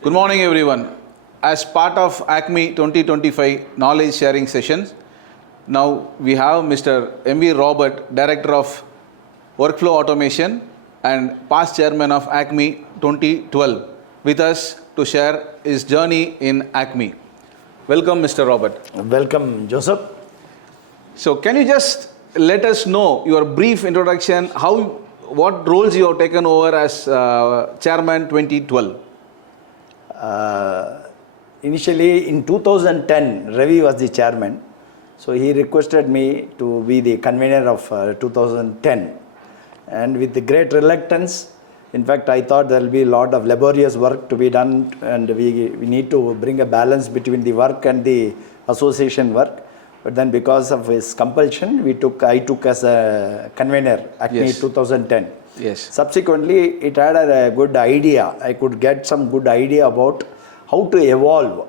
Good morning, everyone. As part of ACMEE 2025 knowledge sharing sessions, now we have Mr. M.V. Robert, Director of Workflow Automation and past Chairman of ACMEE 2012, with us to share his journey in ACMEE. Welcome, Mr. Robert. Welcome, Joseph. So, can you just let us know your brief introduction, what roles you have taken over as Chairman 2012? Initially, in 2010, Ravi was the chairman. So he requested me to be the convener of 2010. And with the great reluctance, in fact, I thought there will be a lot of laborious work to be done, and we need to bring a balance between the work and the association work. But then because of his compulsion, I took as a convener, ACMEE 2010. Yes. Subsequently, it had a good idea. I could get some good idea about how to evolve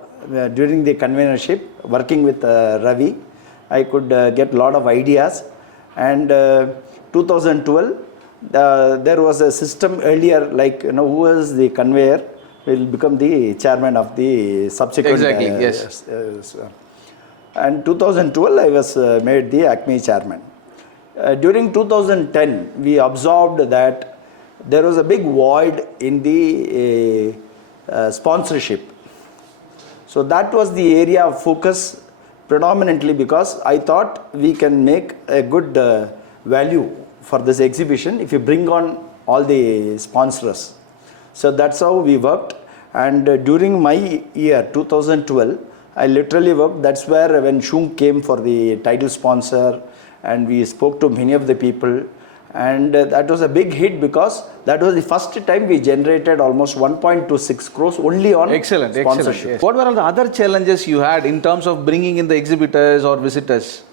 during the convenership, working with Ravi. I could get a lot of ideas. And 2012, there was a system earlier, like, who was the conveyor will become the chairman of the subsequent. Exactly, yes. And 2012, I was made the ACMEE chairman. During 2010, we observed that there was a big void in the sponsorship. So that was the area of focus predominantly, because I thought we can make a good value for this exhibition if you bring on all the sponsors. So that's how we worked. And during my year 2012, I literally worked. That's where when Shung came for the title sponsor, and we spoke to many of the people, and that was a big hit, because that was the first time we generated almost 1.26 crores only on sponsorship. Excellent. Yes. What were all the other challenges you had in terms of bringing in the exhibitors or visitors?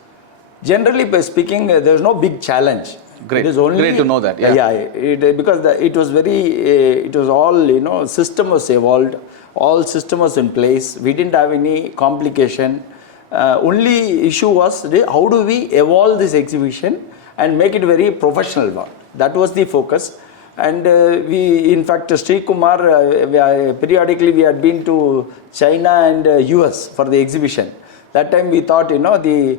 Generally by speaking, there's no big challenge. Great. It is only, great to know that. Yeah. Because it was it was all, system was evolved, all system was in place. We didn't have any complication. Only issue was how do we evolve this exhibition and make it very professional one. That was the focus. And we, in fact, Sri Kumar, periodically we had been to China and US for the exhibition. That time we thought, the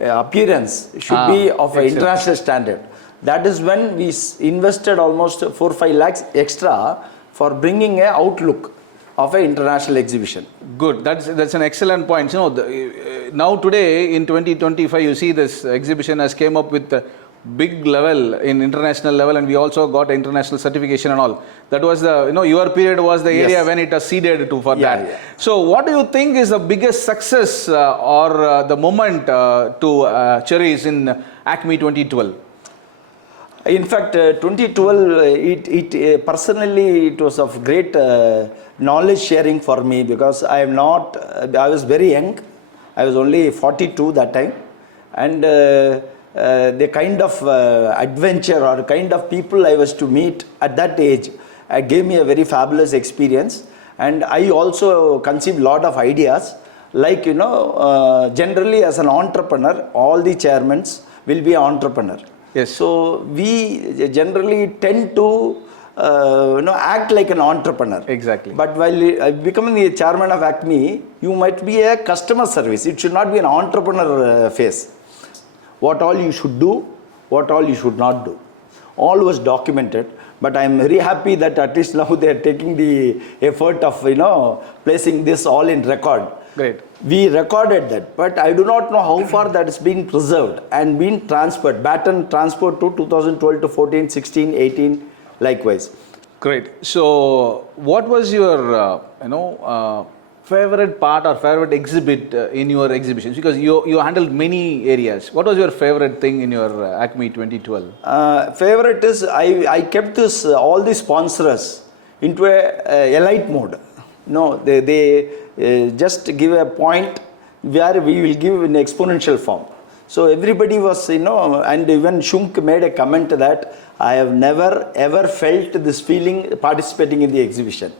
appearance should be of an international standard. That is when we invested almost 4-5 lakhs extra for bringing an outlook of an international exhibition. Good. That's an excellent point. Now today in 2025, you see this exhibition has came up with a big level in international level, and we also got international certification and all. That was your period was the area when it was seeded for that. Yeah. So what do you think is the biggest success or the moment to cherish in ACMEE 2012? In fact, 2012, personally, it was of great knowledge sharing for me, because I was very young. I was only 42 that time. And the kind of adventure or kind of people I was to meet at that age gave me a very fabulous experience. And I also conceived a lot of ideas. Like, generally as an entrepreneur, all the chairmen will be an entrepreneur. Yes. So we generally tend to act like an entrepreneur. Exactly. But while becoming the chairman of ACMEE, you might be a customer service. It should not be an entrepreneur phase. What all you should do, what all you should not do. All was documented. But I am very happy that at least now they are taking the effort of placing this all in record. Great. We recorded that, but I do not know how far that is being preserved and being transferred, baton transferred to 2012 to 14, 16, 18, likewise. Great. So, what was your, favorite part or favorite exhibit in your exhibitions? Because you handled many areas. What was your favorite thing in your ACMEE 2012? Favorite is I kept all the sponsors into a elite mode. They just give a point where we will give in exponential form. So everybody was, and even Shunk made a comment that I have never ever felt this feeling participating in the exhibition.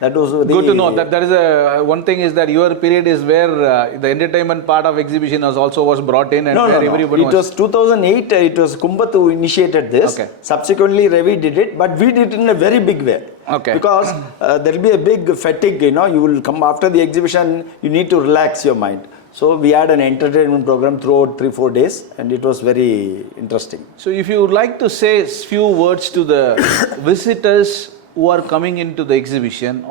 That was Good to know that there is a one thing is that your period is where the entertainment part of exhibition was brought in and No, where no, no. everybody It was 2008. It was Kumbhat who initiated this. Okay. Subsequently, Ravi did it, but we did it in a very big way. Okay. Because there will be a big fatigue. You will come after the exhibition. You need to relax your mind. So we had an entertainment program throughout 3-4 days, and it was very interesting. So if you would like to say few words to the visitors who are coming into the exhibition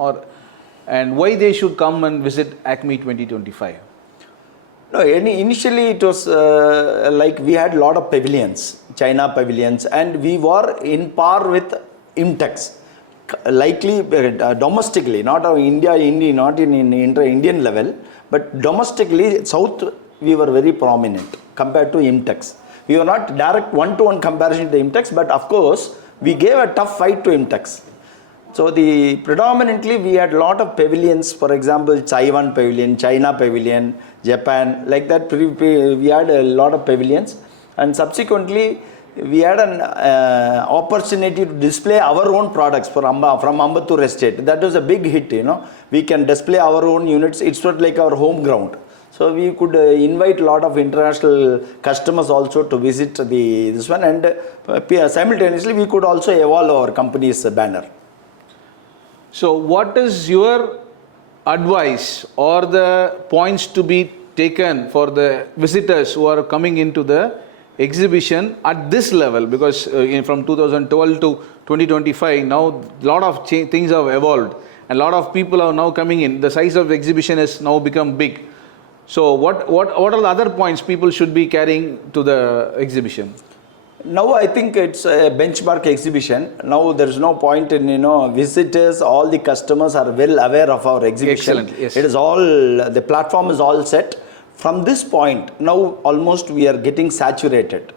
and why they should come and visit ACMEE 2025. No, initially it was like we had a lot of pavilions, China pavilions, and we were in par with Imtex. Likely domestically, not in India, not in Indian level, but domestically, South, we were very prominent compared to Imtex. We were not direct one-to-one comparison to Imtex, but of course, we gave a tough fight to Imtex. So predominantly we had a lot of pavilions, for example, Taiwan pavilion, China pavilion, Japan, like that we had a lot of pavilions, and subsequently we had an opportunity to display our own products from Ambattur estate. That was a big hit, We can display our own units. It's not like our home ground. So we could invite a lot of international customers also to visit this one, and simultaneously we could also evolve our company's banner. So what is your advice or the points to be taken for the visitors who are coming into the exhibition at this level? Because from 2012 to 2025, now a lot of things have evolved and a lot of people are now coming in. The size of the exhibition has now become big. So what are the other points people should be carrying to the exhibition? Now I think it's a benchmark exhibition. Now there is no point in, visitors, all the customers are well aware of our exhibition. Excellent, yes. It is all, the platform is all set. From this point, now almost we are getting saturated.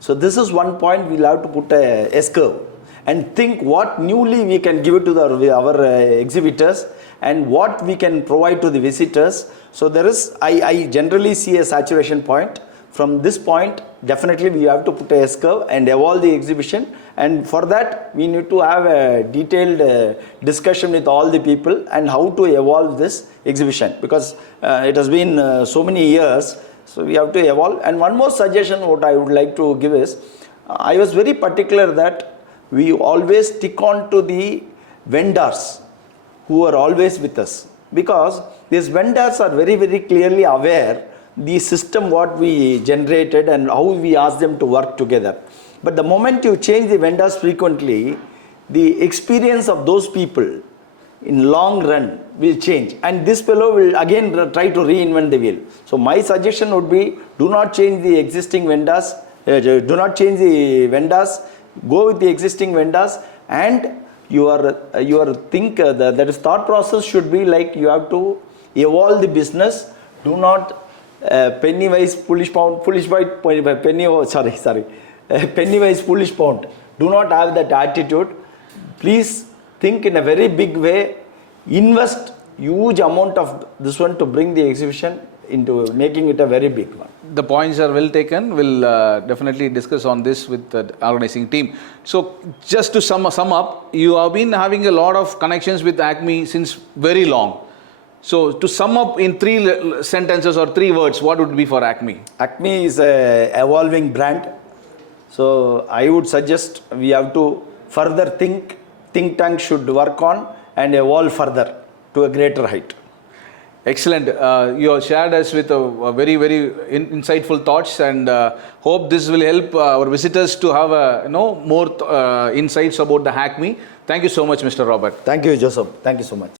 So this is one point we'll have to put a S-curve and think what newly we can give it to our exhibitors and what we can provide to the visitors. So there is, I generally see a saturation point. From this point, definitely we have to put a S-curve and evolve the exhibition, and for that we need to have a detailed discussion with all the people and how to evolve this exhibition, because it has been so many years, so we have to evolve. And one more suggestion what I would like to give is, I was very particular that we always stick on to the vendors who are always with us, because these vendors are very, very clearly aware the system what we generated and how we ask them to work together. But the moment you change the vendors frequently, the experience of those people in long run will change, and this fellow will again try to reinvent the wheel. So my suggestion would be, do not change the existing vendors, go with the existing vendors, and your that is thought process should be like you have to evolve the business. Do not penny wise foolish pound, penny wise foolish pound. Do not have that attitude. Please think in a very big way. Invest huge amount of this one to bring the exhibition into making it a very big one. The points are well taken. We'll definitely discuss on this with the organizing team. So just to sum up, you have been having a lot of connections with ACMEE since very long. So to sum up in 3 sentences or 3 words, what would be for ACMEE? ACMEE is a evolving brand. So I would suggest we have to further think tank should work on and evolve further to a greater height. Excellent. You have shared us with a very, very insightful thoughts, and hope this will help our visitors to have more insights about the ACMEE. Thank you so much, Mr. Robert. Thank you, Joseph. Thank you so much.